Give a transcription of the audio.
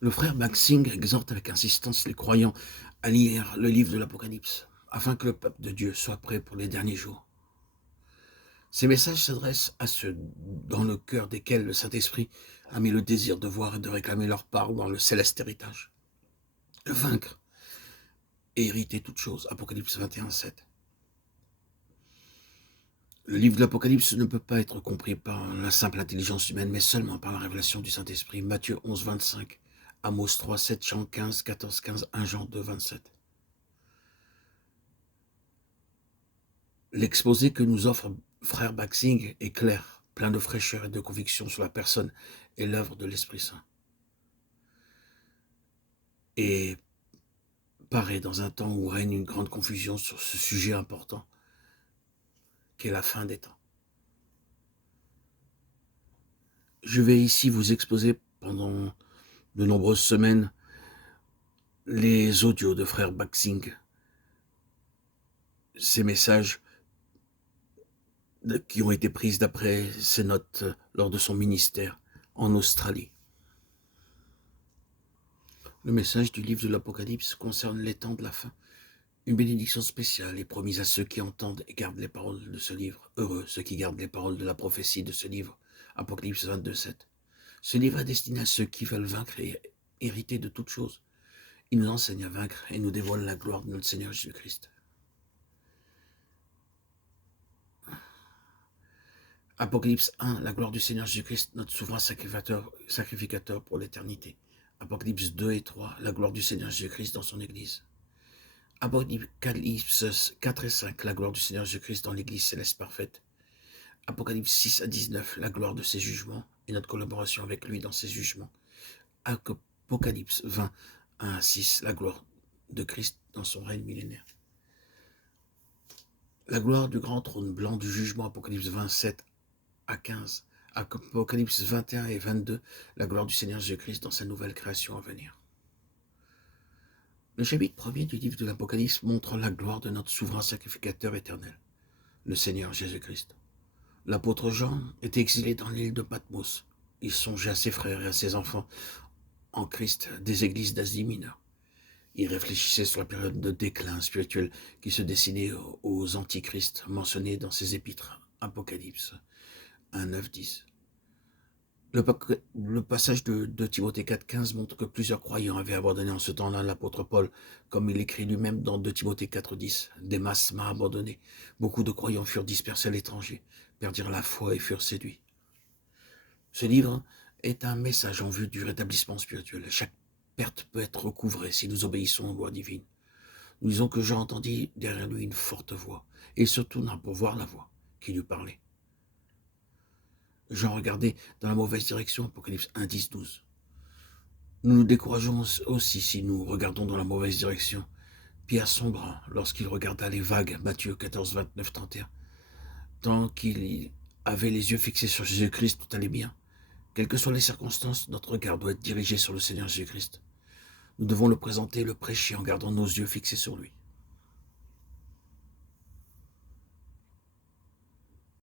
Le frère Maxing exhorte avec insistance les croyants à lire le livre de l'Apocalypse, afin que le peuple de Dieu soit prêt pour les derniers jours. Ces messages s'adressent à ceux dans le cœur desquels le Saint-Esprit a mis le désir de voir et de réclamer leur part dans le céleste héritage. De vaincre et hériter toutes choses. Apocalypse 21, 7. Le livre de l'Apocalypse ne peut pas être compris par la simple intelligence humaine, mais seulement par la révélation du Saint-Esprit. Matthieu 11, 25, Amos 3, 7, Jean 15, 14, 15, 1 Jean 2, 27. L'exposé que nous offre frère Baxing est clair, plein de fraîcheur et de conviction sur la personne et l'œuvre de l'Esprit Saint. Et paraît dans un temps où règne une grande confusion sur ce sujet important, qu'est la fin des temps. Je vais ici vous exposer pendant de nombreuses semaines les audios de frère Baxing, ces messages qui ont été prises d'après ses notes lors de son ministère en Australie. Le message du livre de l'Apocalypse concerne les temps de la fin. Une bénédiction spéciale est promise à ceux qui entendent et gardent les paroles de ce livre. Heureux ceux qui gardent les paroles de la prophétie de ce livre. Apocalypse 22, 7. Ce livre est destiné à ceux qui veulent vaincre et hériter de toutes choses. Il nous enseigne à vaincre et nous dévoile la gloire de notre Seigneur Jésus-Christ. Apocalypse 1, la gloire du Seigneur Jésus-Christ, notre souverain sacrificateur pour l'éternité. Apocalypse 2 et 3, la gloire du Seigneur Jésus-Christ dans son Église. Apocalypse 4 et 5, la gloire du Seigneur Jésus-Christ dans l'Église céleste parfaite. Apocalypse 6 à 19, la gloire de ses jugements et notre collaboration avec lui dans ses jugements. Apocalypse 20, 1 à 6, la gloire de Christ dans son règne millénaire. La gloire du grand trône blanc du jugement, Apocalypse 27 à 15. Apocalypse 21 et 22, la gloire du Seigneur Jésus-Christ dans sa nouvelle création à venir. Le chapitre premier du livre de l'Apocalypse montre la gloire de notre souverain sacrificateur éternel, le Seigneur Jésus-Christ. L'apôtre Jean était exilé dans l'île de Patmos. Il songeait à ses frères et à ses enfants en Christ des églises d'Asie mineure. Il réfléchissait sur la période de déclin spirituel qui se dessinait aux antichrists mentionnés dans ses épîtres. Apocalypse 1, 9, 10. Le passage de Timothée 4, 15 montre que plusieurs croyants avaient abandonné en ce temps-là l'apôtre Paul, comme il écrit lui-même dans 2 Timothée 4, 10. Démas m'a abandonné. Beaucoup de croyants furent dispersés à l'étranger, perdirent la foi et furent séduits. Ce livre est un message en vue du rétablissement spirituel. Chaque perte peut être recouvrée si nous obéissons aux lois divines. Nous disons que Jean entendit derrière lui une forte voix, et se tourna pour voir la voix qui lui parlait. Jean regardait dans la mauvaise direction, Apocalypse 1, 10, 12. Nous nous décourageons aussi si nous regardons dans la mauvaise direction. Pierre sombra lorsqu'il regarda les vagues, Matthieu 14, 29, 31. Tant qu'il avait les yeux fixés sur Jésus-Christ, tout allait bien. Quelles que soient les circonstances, notre regard doit être dirigé sur le Seigneur Jésus-Christ. Nous devons le présenter, le prêcher en gardant nos yeux fixés sur lui.